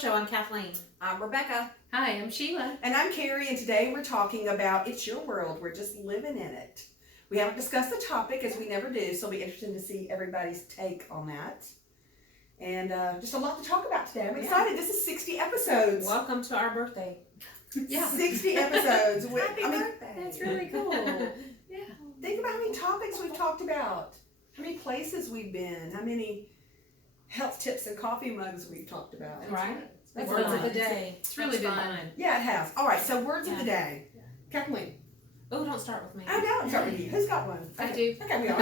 Show. I'm Kathleen. I'm Rebecca. Hi, I'm Sheila. And I'm Carrie, and today we're talking about It's Your World. We're just living in it. We haven't discussed the topic, as we never do, so it'll be interesting to see everybody's take on that. And just a lot to talk about today. I'm excited. This is 60 episodes. Welcome to our birthday. Yeah. 60 episodes. Happy birthday. That's really cool. Yeah. Think about how many topics we've talked about, how many places we've been, how many health tips and coffee mugs we've talked about. Right? That's Words fun. of the day. It's really been fun. Yeah, it has. All right, so words of Yeah. the day. Yeah. Kathleen. Oh, don't start with me. I know. Start with you. Who's got one? I do. Okay, we are.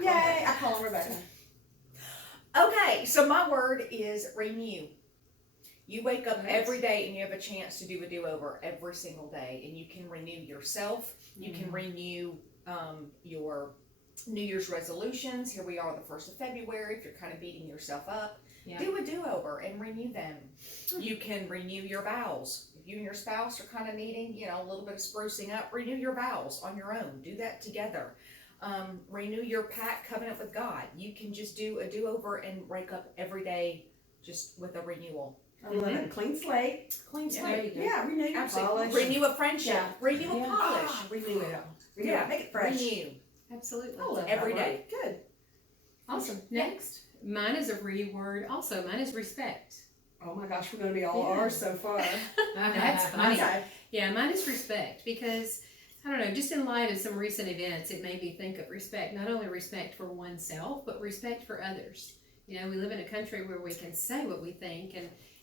Yay! I call her Rebecca. Okay, so my word is renew. You wake up Nice. every day and you have a chance to do a do-over every single day, and you can renew yourself. You can renew your New Year's resolutions. Here we are, the 1st of February. If you're kind of beating yourself up, do a do-over and renew them. You can renew your vows. If you and your spouse are kind of needing, a little bit of sprucing up, renew your vows on your own. Do that together. Renew your pact covenant with God. You can just do a do-over and wake up every day just with a renewal. I love it. Clean slate. Clean Yeah, slate. there you go. Yeah, renew your Absolutely. polish. Renew a friendship. Yeah. Renew a Yeah. polish. Renew it all. Renew Yeah. it. Make it fresh. Renew. Absolutely. I love Every that day. word. Good. Awesome. Next, mine is a reword. Also, mine is respect. Oh my gosh, we're going to be all Yeah. R's so far. That's funny. Okay. Yeah, mine is respect because, I don't know, just in light of some recent events, it made me think of respect. Not only respect for oneself, but respect for others. We live in a country where we can say what we think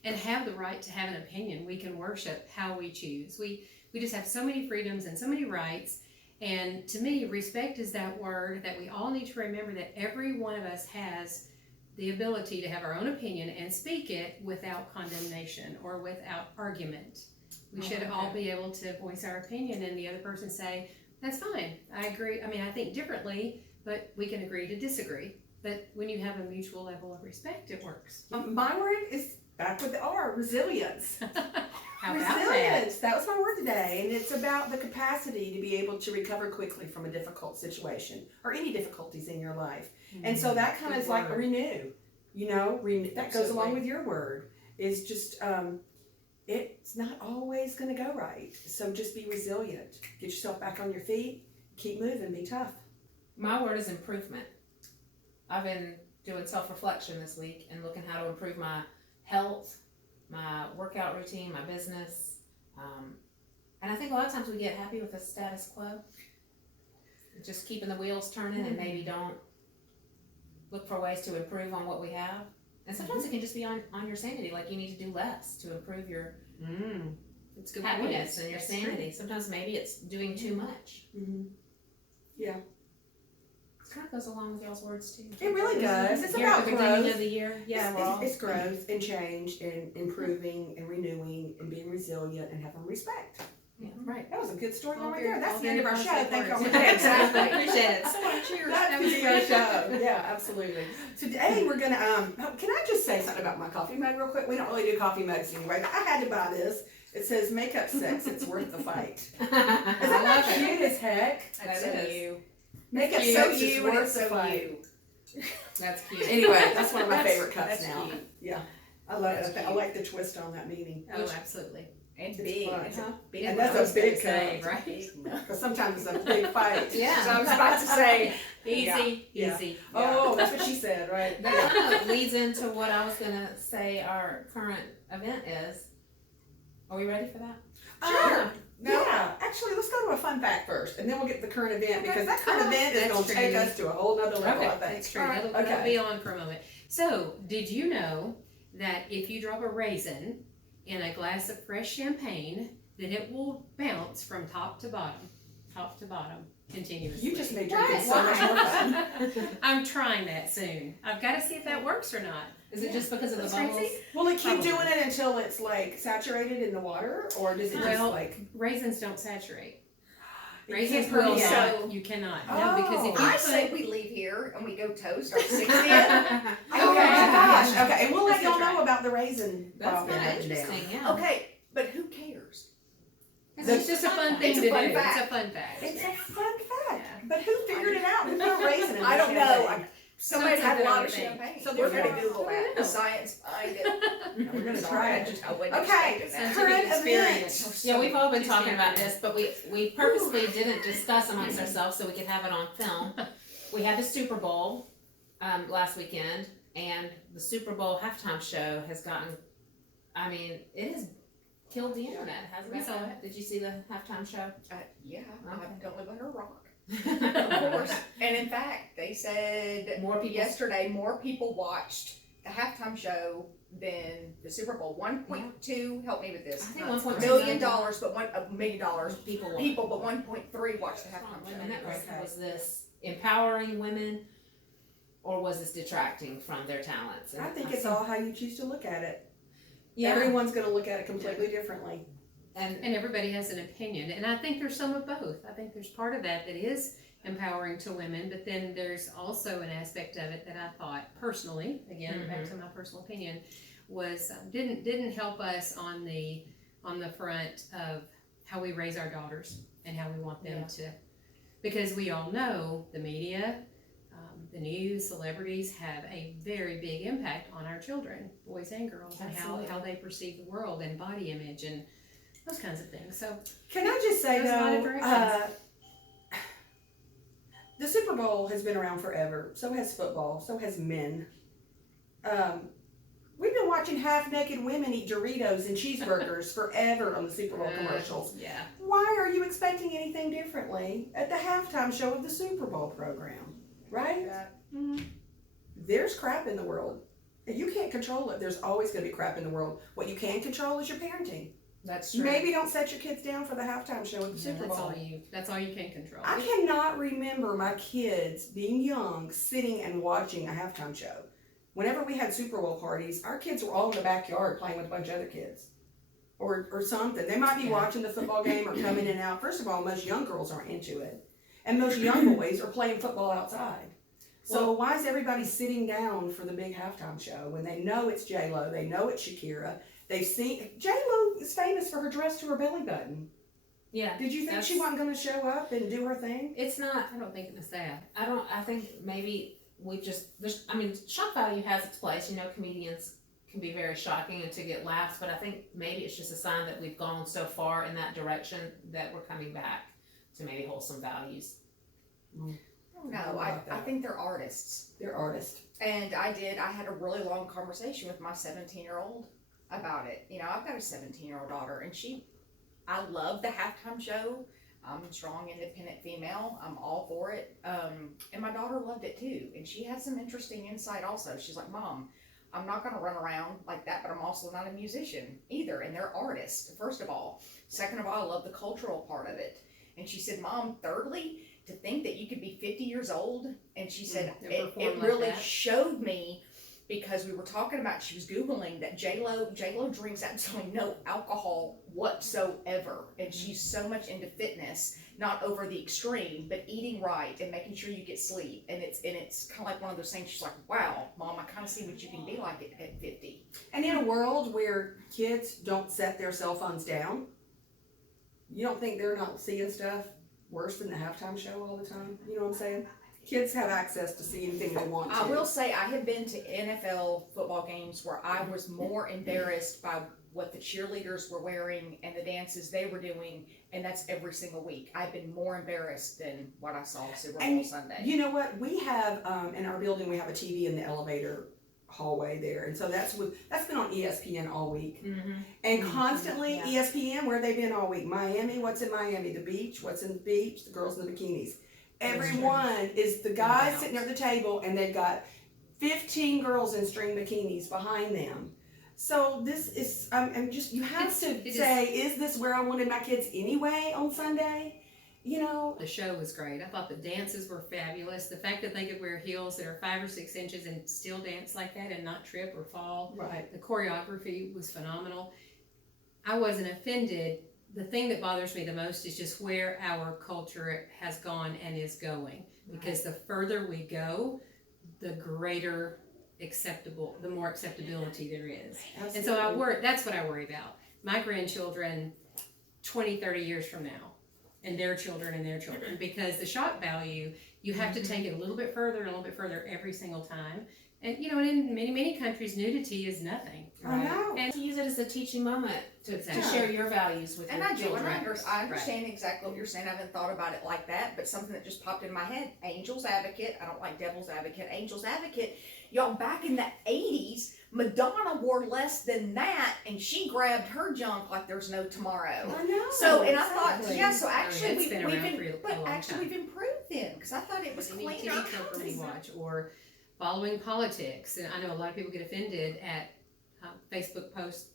and have the right to have an opinion. We can worship how we choose. We just have so many freedoms and so many rights. And to me, respect is that word that we all need to remember, that every one of us has the ability to have our own opinion and speak it without condemnation or without argument. We should all be able to voice our opinion and the other person say, that's fine, I agree. I think differently, but we can agree to disagree. But when you have a mutual level of respect, it works. My word is back with the R, resilience. How about that? Resilience. That was my word today. And it's about the capacity to be able to recover quickly from a difficult situation or any difficulties in your life. And so that kind of is like renew. That goes along with your word. It's just, it's not always going to go right. So just be resilient. Get yourself back on your feet. Keep moving. Be tough. My word is improvement. I've been doing self-reflection this week and looking how to improve my health, my workout routine, my business. And I think a lot of times we get happy with the status quo. Just keeping the wheels turning and maybe don't look for ways to improve on what we have. And sometimes it can just be on your sanity, like you need to do less to improve your It's good happiness points. and your That's sanity. Sometimes maybe it's doing too much. Yeah. It kind of goes along with y'all's words too. It really does. It's Here about at the beginning growth. of the year. Yeah, we're all. It's growth and change and improving and renewing and being resilient and having respect. Yeah, right. That was a good story All right very- there. That's all the end of our very show. positive Thank you all words. for Yeah, that. exactly. Appreciate it. Someone cheers. That That's was the end of great. our show. Yeah, absolutely. Today we're gonna can I just say something about my coffee mug real quick? We don't really do coffee mugs anyway. I had to buy this. It says "Makeup sex. It's worth the fight." Isn't that cute as heck? That's That so is. you. Makeup It's sex so is you and worth it's the so fight. you. That's cute. Anyway, that's one of my That's- favorite cups that's now. cute. Yeah, I love That's it. I like the twist on that meaning. Oh, absolutely. And It's big. fun. It's a big And one. that's a big Say, cup. right? Because sometimes it's a big fight. Yeah. So I was about to say, Easy, Yeah. easy. Oh, that's what she said, right? That kind of leads into what I was gonna say our current event is. Are we ready for that? Sure. Yeah. Actually, let's go to a fun fact first, and then we'll get to the current event because that current event is That's going to take true. us to a whole nother level. Okay, I think. That's true. All right, That'll okay. be on for a moment. So, did you know that if you drop a raisin in a glass of fresh champagne, that it will bounce from top to bottom, continuously? You just made drinking so much more fun. I'm trying that soon. I've got to see if that works or not. Is it just because of the That's bubbles? crazy. Will it keep Probably. doing it until it's like saturated in the water, or does it just Well, like? Raisins don't saturate. It Raisins can't will permeate? not. You cannot. No, because if you I put say we leave here and we go toast our 60th. Oh my gosh! Okay, and we'll let Let's y'all go try know it. about the raisin. That's problem kind of written down. interesting, yeah. Okay, but who cares? It's just a fun thing It's to a fun do. fact. It's a fun fact. It's a fun fact. Yeah. But who figured it out? Who put a raisin in I the don't know. champagne? Somebody had a lot of Something champagne. So We're they're gonna gonna- Google that, the science behind it. We're gonna Sorry, try I it. just- I wasn't Okay, expecting that. current experience. events. Yeah, we've all been Just talking about different. this, but we purposely didn't discuss amongst ourselves so we could have it on film. We had the Super Bowl last weekend, and the Super Bowl halftime show has gotten, I mean, it has killed the internet, hasn't We it? saw it. Did you see the halftime show? Yeah, Okay. I don't live under a rock. Of course. And in fact, they said More people. yesterday more people watched the halftime show than the Super Bowl. 1.2, help me with I this. think 1.2 $1 million, but $1 million people watch. people, but 1.3 watched the halftime show. And that was, Okay. was this empowering women, or was this detracting from their talents? And I think it's all how you choose to look at it. yeah, Everyone's gonna look at it completely differently. and And everybody has an opinion, and I think there's some of both. I think there's part of that is empowering to women, but then there's also an aspect of it that I thought personally, again, back to my personal opinion, was didn't help us on the front of how we raise our daughters and how we want them to, because we all know the media, the news, celebrities have a very big impact on our children, boys and girls, and how they perceive the world and body image and those kinds of things. So Can I just say There's a lot of though, directions. the Super Bowl has been around forever. So has football. So has men. We've been watching half-naked women eat Doritos and cheeseburgers forever on the Super Bowl commercials. yeah. Why are you expecting anything differently at the halftime show of the Super Bowl program? Right? There's crap in the world. And you can't control it. There's always going to be crap in the world. What you can control is your parenting. that's true. Maybe don't set your kids down for the halftime show at the Yeah, Super that's Bowl. all you can control. I cannot remember my kids being young sitting and watching a halftime show. Whenever we had Super Bowl parties, our kids were all in the backyard playing with a bunch of other kids. Or something. They might be watching the football game or coming in and out. First of all, most young girls aren't into it. And most young boys are playing football outside. So why is everybody sitting down for the big halftime show when they know it's J-Lo, they know it's Shakira, they've seen, J-Lo is famous for her dress to her belly button. Yeah, Did you think she wasn't going to show up and do her thing? it's not. I don't think it was that. I think maybe we just. Shock value has its place. You know, comedians can be very shocking and to get laughs, but I think maybe it's just a sign that we've gone so far in that direction that we're coming back to maybe wholesome values. No, I think they're artists. They're artists. And I had a really long conversation with my 17-year-old about it. You know, I've got a 17-year-old daughter, and I love the halftime show. I'm a strong, independent female. I'm all for it. And my daughter loved it too. And she had some interesting insight also. She's like, Mom, I'm not going to run around like that, but I'm also not a musician either. And they're artists, first of all. Second of all, I love the cultural part of it. And she said, Mom, thirdly, to think that you could be 50 years old. And she said, it like really that. showed me, because we were talking about, she was Googling that J-Lo drinks absolutely no alcohol whatsoever. And she's so much into fitness, not over the extreme, but eating right and making sure you get sleep. And it's kind of like one of those things, she's like, wow, Mom, I kind of see what you can be like at 50. And in a world where kids don't set their cell phones down, you don't think they're not seeing stuff worse than the halftime show all the time? You know what I'm saying? Kids have access to see anything they want to. I will say I have been to NFL football games where I was more embarrassed by what the cheerleaders were wearing and the dances they were doing, and that's every single week. I've been more embarrassed than what I saw Super Bowl Sunday. You know what? We have, in our building, we have a TV in the elevator hallway there. And so that's been on ESPN all week. Mm-hmm. And constantly, Yeah. ESPN, where they been all week? Miami, what's in Miami? The beach, what's in the beach? The girls in the bikinis. Everyone is the guys sitting at the table, and they've got 15 girls in string bikinis behind them. So this is, you have to say, is this where I wanted my kids anyway on Sunday? You know, The show was great. I thought the dances were fabulous. The fact that they could wear heels that are 5 or 6 inches and still dance like that and not trip or fall. right. The choreography was phenomenal. I wasn't offended. The thing that bothers me the most is just where our culture has gone and is going. Because the further we go, the greater the more acceptability there is. Absolutely. And so that's what I worry about. My grandchildren 20, 30 years from now, and their children, because the shock value, You have to take it a little bit further and a little bit further every single time. And you know, in many countries, nudity is nothing. I know. And to use it as a teaching moment to Exactly. share your values with And your I do, children. and I understand exactly what you're saying. I haven't thought about it like that, but something that just popped in my head, Angel's Advocate, I don't like Devil's Advocate, Angel's Advocate, y'all, back in the 80s, Madonna wore less than that, and she grabbed her junk like there's no tomorrow. I know. So, and I thought, exactly. yeah, so actually it's been around for a but long actually time. we've improved then, because I thought it was Any cleaner. TV company watch or following politics, and I know a lot of people get offended at Facebook posts.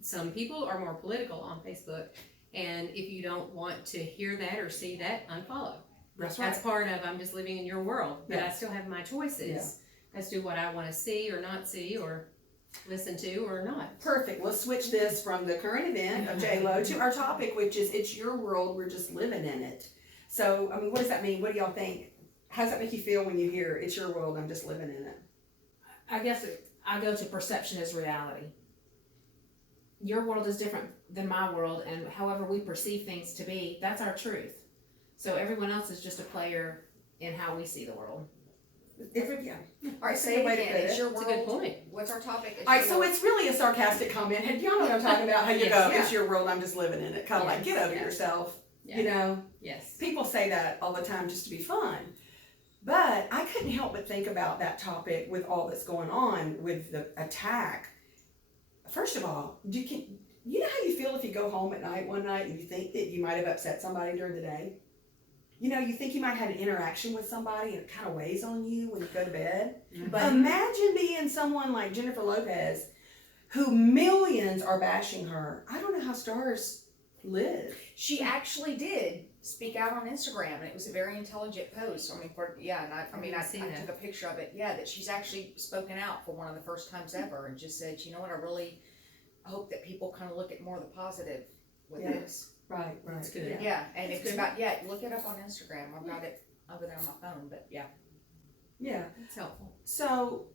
Some people are more political on Facebook, and if you don't want to hear that or see that, unfollow. That's right. That's part of I'm just living in your world, but I Yeah. still have my choices as to what I want to see or not see or listen to or not. Perfect. Let's switch this from the current event of J-Lo to our topic, which is it's your world, we're just living in it. So, I mean, what does that mean? What do y'all think? How does that make you feel when you hear it's your world, I'm just living in it? I guess I go to perception is reality. Your world is different than my world, and however we perceive things to be, that's our truth. So everyone else is just a player in how we see the world. Yeah. All right, That's a say good it way to again, put it's it. your That's world. a good point. What's our topic? It's All right, your so world. it's really a sarcastic comment. And y'all know what I'm talking about, how you Yes. go, Yeah. it's your world, I'm just living in it. Kind of like, Yes. get over Yeah. yourself. Yeah. You know? Yes. People say that all the time just to be fun. But I couldn't help but think about that topic with all that's going on with the attack. First of all, you know how you feel if you go home at night one night and you think that you might have upset somebody during the day? You know, you think you might have had an interaction with somebody and it kind of weighs on you when you go to bed. But Imagine being someone like Jennifer Lopez, who millions are bashing her. I don't know how stars live. she actually did speak out on Instagram, and it was a very intelligent post. I mean, I see I that. took a picture of it. Yeah, that she's actually spoken out for one of the first times ever, and just said, you know what, I really hope that people kind of look at more of the positive with Yeah. this. Right, That's good. Yeah. Yeah, and That's it's good. about look it up on Instagram. I've got it over there on my phone, but yeah. Yeah. That's helpful. So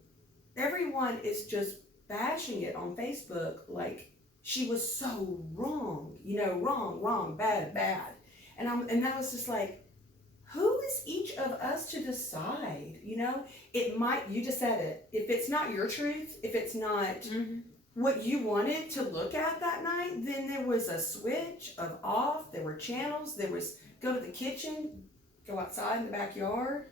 everyone is just bashing it on Facebook like she was so wrong, you know, wrong, bad. And I was just like, who is each of us to decide? You know, it might, you just said it, if it's not your truth, if it's not what you wanted to look at that night, then there was a switch of off, there were channels, there was go to the kitchen, go outside in the backyard.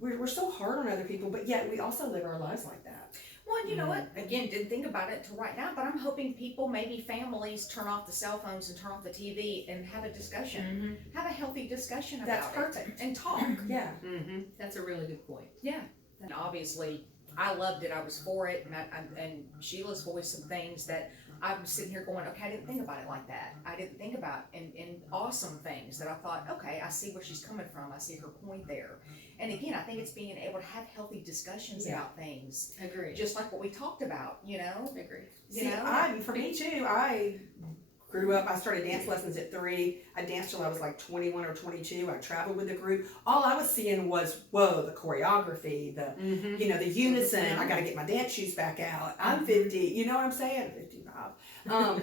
We're so hard on other people, but yet we also live our lives like that. Well, and you know what? Again, didn't think about it till right now, but I'm hoping people, maybe families, turn off the cell phones and turn off the TV and have a discussion. Have a healthy discussion about That's it. perfect. And talk. Yeah. That's a really good point. Yeah. And obviously, I loved it. I was for it, and Sheila's voiced some things that I was sitting here going, okay, I didn't think about it like that. I didn't think about and awesome things that I thought, okay, I see where she's coming from. I see her point there. And again, I think it's being able to have healthy discussions about things, Agreed. just like what we talked about. You know, Agreed. See, for me too, I grew up, I started dance lessons at 3. I danced till I was like 21 or 22. I traveled with the group. All I was seeing was, whoa, the choreography, the, you know, the unison. I got to get my dance shoes back out. I'm 50, you know what I'm saying? 55.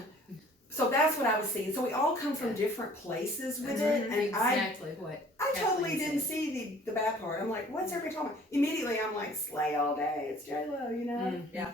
So that's what I was seeing. So we all come from different places with it. And exactly what I totally Kathleen didn't said. see the bad part. I'm like, what's everybody talking about? Immediately I'm like, slay all day. It's J-Lo, you know? Yeah.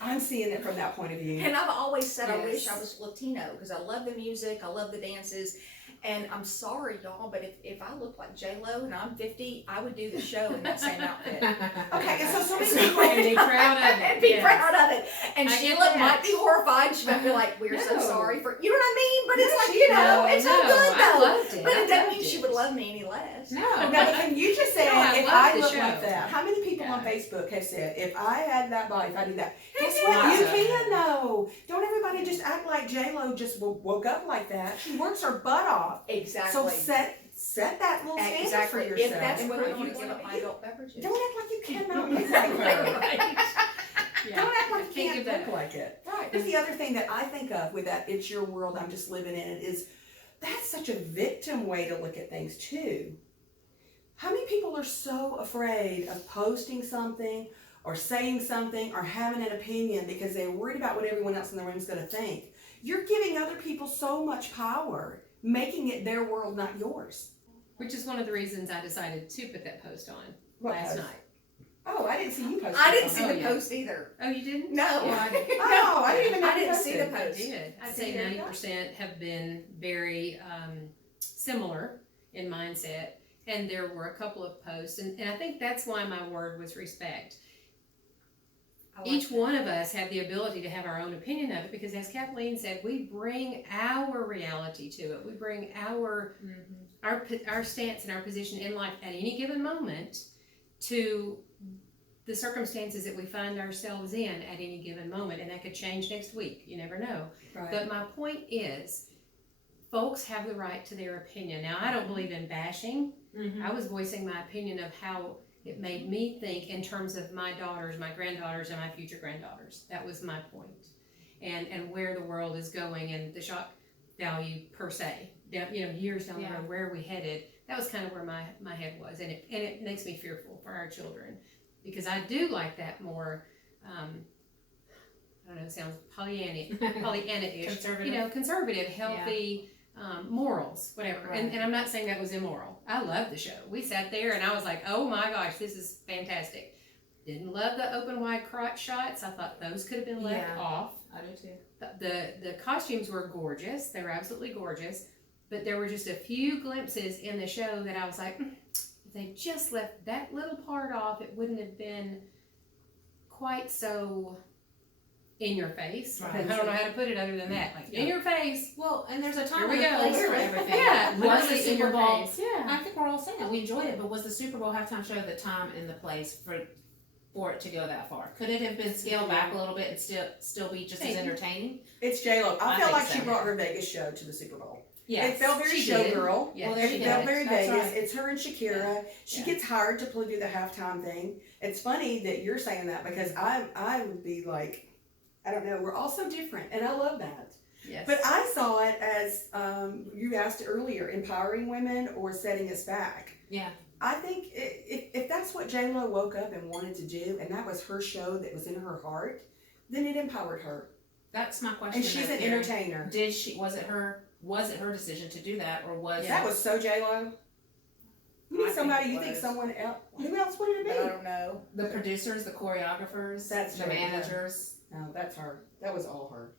I'm seeing it from that point of view. And I've always said I wish Yes. I was Latino because I love the music, I love the dances, and I'm sorry, y'all, but if I look like J-Lo and I'm 50, I would do the show in that same outfit. Okay, and so many And people. be proud of it. And be yes. proud of it. And I get Sheila that. might be horrified. She might be like, we're so No. sorry for, you know what I mean? But it's No, like, she- you know, No, it's no, all good I though. loved it. But I it doesn't loved mean she it. would love me any less. No, No. but can you just say No, I if love I the look show. like that? How many people on Yeah. Facebook have said, if I had that body, if I did that? Guess Yeah. what? You Yeah. can though. Don't everybody just act like J-Lo just woke up like that. She works her butt off. Exactly. So set that little standard Exactly. for yourself. If that's And what put you on want a- to my adult beverages. Don't act like you cannot look like her. Right. Yeah. Don't act like you Can't can't give that look up. like it. Right. That's the other thing that I think of with that it's your world, I'm just living in it, is that's such a victim way to look at things too. How many people are so afraid of posting something or saying something or having an opinion because they're worried about what everyone else in the room is going to think? You're giving other people so much power, making it their world, not yours. which is one of the reasons I decided to put that post on What last post? night. Oh, I didn't see you post. I didn't see Oh, the yeah. post either. Oh, you didn't? No. Yeah, I did. Oh, I didn't even know I you didn't see the posted. I post. did. I'd See, say there you go. 90% have been very similar in mindset, and there were a couple of posts, and I think that's why my word was respect. I like Each that. one of us have the ability to have our own opinion of it, because as Kathleen said, we bring our reality to it. We bring our stance and our position in life at any given moment to the circumstances that we find ourselves in at any given moment, and that could change next week. You never know. Right. But my point is, folks have the right to their opinion. Now, I don't believe in bashing. I was voicing my opinion of how it made me think in terms of my daughters, my granddaughters, and my future granddaughters. That was my point. And where the world is going, and the shock value per se. Years down the road, where are we headed? That was kind of where my head was, and it makes me fearful for our children, because I do like that more. I don't know. It sounds Pollyanna-ish. Conservative. Conservative, healthy. Morals, whatever. Right. And I'm not saying that was immoral. I loved the show. We sat there and I was like, oh my gosh, this is fantastic. Didn't love the open wide crotch shots. I thought those could have been left off. I do too. The costumes were gorgeous. They were absolutely gorgeous. But there were just a few glimpses in the show that I was like, if they just left that little part off, it wouldn't have been quite so in your face. Right. I don't know how to put it other than that. Like, in your face. Well, and there's a Here time we and a go. place for everything. Yeah, Was the literally in Super your Bowl? face. Yeah. I think we're all saying we enjoyed it, but was the Super Bowl halftime show the time and the place for it to go that far? Could it have been scaled back a little bit and still be just as entertaining? It's J-Lo. I I felt think like she so. brought her Vegas show to the Super Bowl. Yeah, It felt very she did. showgirl. Yeah. Well, there It you felt go. very That's Vegas. right. It's her and Shakira. She Yeah. gets hired to do the halftime thing. It's funny that you're saying that, because I would be like, I don't know, we're all so different, and I love that. Yes. But I saw it as, you asked earlier, empowering women or setting us back. Yeah. I think if that's what J-Lo woke up and wanted to do, and that was her show that was in her heart, then it empowered her. That's my question. And she's though, an Karen. entertainer. Was it her decision to do that, or was That was so J-Lo. You need I think somebody, it you think was. someone else, who else would it But I be? don't know. the producers, the choreographers, That's the J-Lo. managers? No, that's her. That was all her.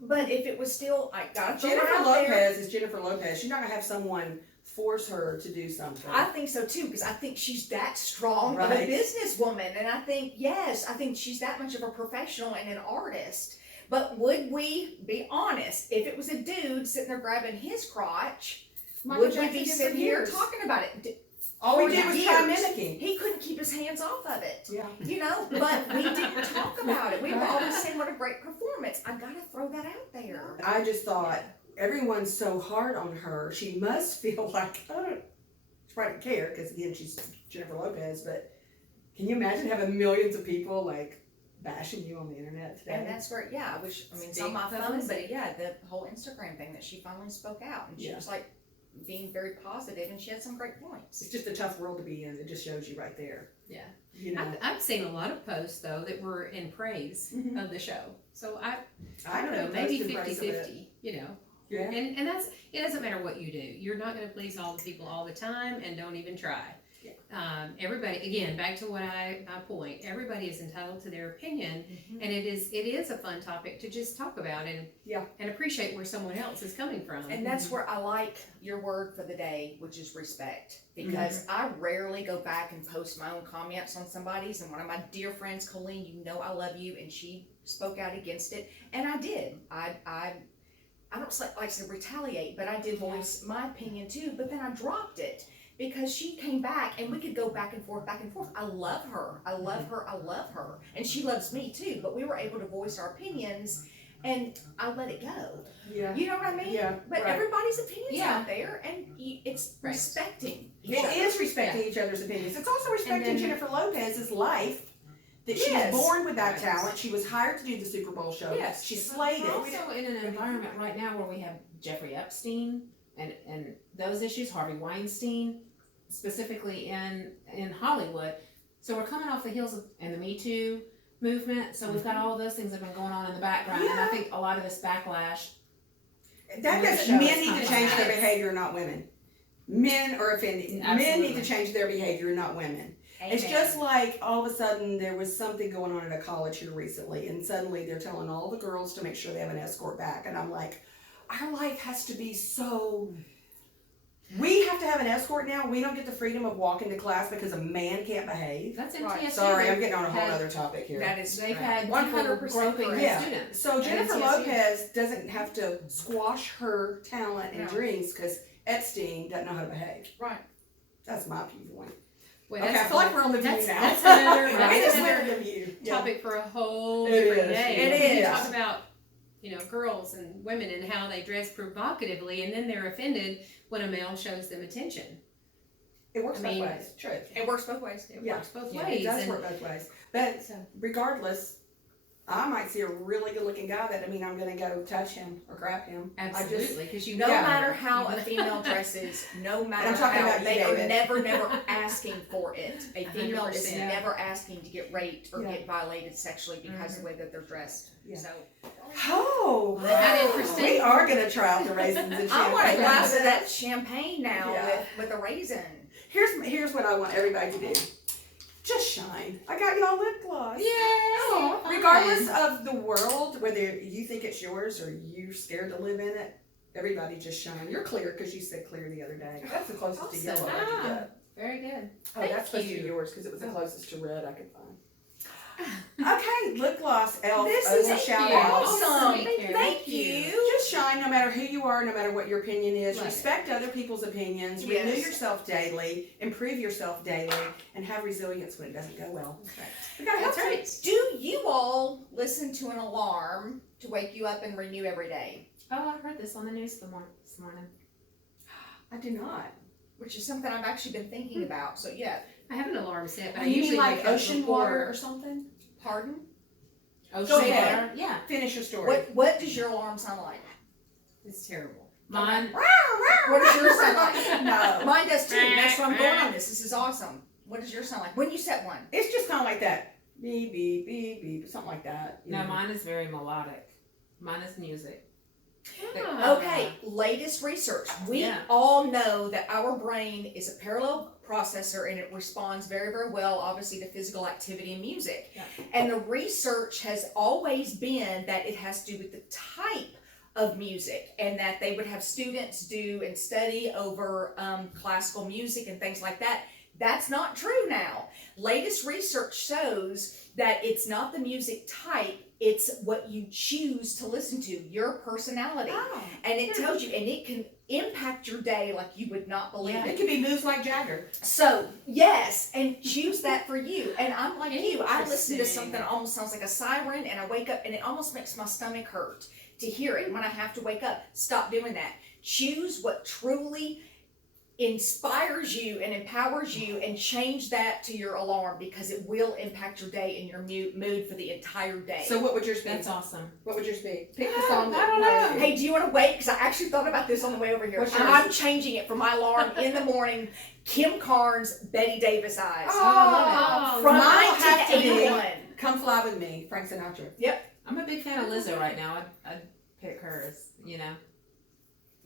But if it was still, I gotta throw it Jennifer out there. Lopez is Jennifer Lopez. She's not gonna have someone force her to do something. I think so too, because I think she's that strong of a Right. businesswoman, and I think she's that much of a professional and an artist. But would we be honest? If it was a dude sitting there grabbing his crotch, Michael would we Jackson be did for sitting here years. talking about it? All we for did was try years. mimicking. He couldn't keep his hands off of it. Yeah. But we didn't talk about it. We were always saying what a great performance. I gotta throw that out there. I just thought everyone's so hard on her. She must feel like, I don't, she probably don't care, because again, she's Jennifer Lopez, but can you imagine having millions of people like bashing you on the internet today? And that's where, I wish, it's on Big my phone, publicity. but the whole Instagram thing that she finally spoke out, and she Yeah. was like being very positive, and she had some great points. It's just a tough world to be in. It just shows you right there. Yeah. You know, I've seen a lot of posts though that were in praise Mhm. of the show. So I I don't know, could maybe post in praise of it. 50-50, you know. Yeah. And that's, it doesn't matter what you do. You're not going to please all the people all the time, and don't even try. Yeah. Everybody, again, back to my point, everybody is entitled to their opinion, and it is a fun topic to just talk about and appreciate where someone else is coming from. And that's where I like your word for the day, which is respect. Because I rarely go back and post my own comments on somebody's, and one of my dear friends, Colleen, you know I love you, and she spoke out against it, and I did. I don't like to retaliate, but I did voice my opinion too, but then I dropped it. Because she came back, and we could go back and forth. I love her. I love her. And she loves me too, but we were able to voice our opinions, and I let it go. Yeah. You know what I mean? Yeah, But right. everybody's opinions Yeah. out there, and it's Right. respecting each It other. is respecting each other's opinions. It's also respecting then- Jennifer Lopez's life. That she Yes. was born with that Right. talent. She was hired to do the Super Bowl show. Yes. She slayed We're it. also in an environment right now where we have Jeffrey Epstein and those issues, Harvey Weinstein, specifically in Hollywood. So we're coming off the heels of and the Me Too movement. So we've got all of those things that have been going on in the background, and I Yeah. think a lot of this backlash. That With does the show, men it's need to not change their like- behavior, not women. Men are offended. Men Absolutely. need to change their behavior, not women. It's Amen. just like all of a sudden there was something going on at a college here recently, and suddenly they're telling all the girls to make sure they have an escort back, and I'm like, our life has to be so. We have to have an escort now. We don't get the freedom of walking to class because a man can't behave. That's Right. MTSU. Sorry, I'm getting on a whole Had- other topic here. That is They've correct. had 100% groping Yeah. students. So Jennifer MTSU. Lopez doesn't have to squash her talent and No. dreams because Epstein doesn't know how to behave. Right. That's my viewpoint. Well, Okay, I that's feel like we're on the view that's- now. that's another- I that's just another went to the view. Yeah. topic for a whole It different is. day. It You is. talk about, girls and women and how they dress provocatively, and then they're offended when a male shows them attention. It works I both mean, ways. True. It works both ways. It Yeah. works both Yeah, ways. it does and work both ways. But so, regardless, I might see a really good looking guy that I'm going to go touch him or grab him. absolutely, because you No Yeah. matter how a female dresses, no matter I'm talking how, about you, they are David. never asking for it. A female is 100%. never asking to get raped or Yeah. get violated sexually because of the way that they're dressed. Yeah. So Oh, Isn't that interesting? we are going to try out the raisins and I want a champagne. glass of that champagne now Yeah. with a raisin. Here's what I want everybody to do. Just shine. I got y'all lip gloss. Oh, fun. Regardless of the world, whether you think it's yours or you're scared to live in it, everybody just shine. You're clear because you said clear the other day. That's the closest to Awesome. yellow I could get. very good. Oh, Thank that's supposed to you. be yours because it was the closest to red I could find. Okay, lip gloss, elf. This oh, is shout you. out. awesome. Thank you. Thank you. Just shine no matter who you are, no matter what your opinion is. Love it. Respect other people's opinions. Yes. Renew yourself daily. Improve yourself daily. And have resilience when it doesn't go well. That's right. We gotta help That's right. Do you all listen to an alarm to wake you up and renew every day? Oh, I heard this on the news this morning. I do not. Which is something I've actually been thinking about. So yeah, I have an alarm set, but I You usually mean like wake up ocean before. water or something? pardon? Ocean Go ahead. water. Yeah. Finish your story. What does your alarm sound like? It's terrible. Mine. What does yours sound like? No. Mine does too. That's where I'm going on this. This is awesome. What does yours sound like? When you set one? It's just kind of like that. Beep, beep, beep, beep. Something like that. you No, know. mine is very melodic. Mine is music. Ah. Okay, latest research. We Yeah. all know that our brain is a parallel processor and it responds very, very well, obviously, to physical activity and music. Yeah. And the research has always been that it has to do with the type of music and that they would have students do and study over classical music and things like that. That's not true now. Latest research shows that it's not the music type, it's what you choose to listen to, your personality. Oh. And it tells you, and it can impact your day like you would not believe It it. could be moves like Jagger. So, yes, and choose that for you. And I'm like you, I listen to Interesting. something that almost sounds like a siren, and I wake up, and it almost makes my stomach hurt to hear it when I have to wake up. Stop doing that. Choose what truly inspires you and empowers you, and change that to your alarm because it will impact your day and your mood for the entire day. So what would yours be? That's awesome. What would yours be? Pick the song. I don't that know. Hey, do you want to wait? Because I actually thought about this on the way over here. What's And yours? I'm changing it for my alarm in the morning. Kim Carnes, Betty Davis Eyes. Oh, From mine will have to be 1981. Come Fly With Me, Frank Sinatra. I'm a big fan of Lizzo right now. I'd pick hers, you know.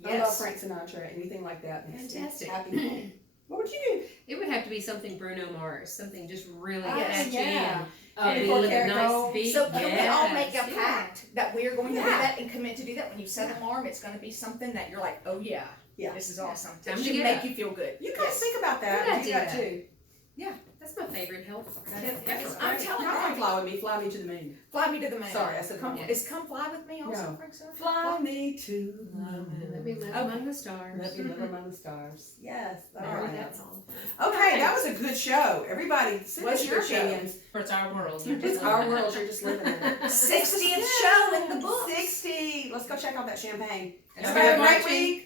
I love Yes. Frank Sinatra. Anything like that makes me Fantastic. happy. What would you It would have to be something Bruno Mars, something just really Oh, catchy yeah. and Before with a Carrot nice Gold. beat. So can we all make a Yes, yeah. pact that we are going to do Yeah. that and commit to do that? When you set an alarm, it's going to be something that you're like, oh yeah, Yeah. this is awesome. Time It to should get make up. you feel good. You guys Yes. think about that. Good and do that idea. too. That's my favorite help. I'm telling Not you. Come Fly With Me, Fly Me to the Moon. Fly me to the moon. Sorry, I said Come, wrong. is Come Fly With Me also No. Frank Sinatra? Fly me to the moon. Let me live Okay. among the stars. Let me live among the stars. Yes. All I right. that song. Okay, that was a good show. Everybody, send What's us your your show? opinions. It's our world. You're It's just our living in world. it. You're just living in it. 60th show in the book. 60. Let's go check out that champagne. Have a Everybody have a good great week. week.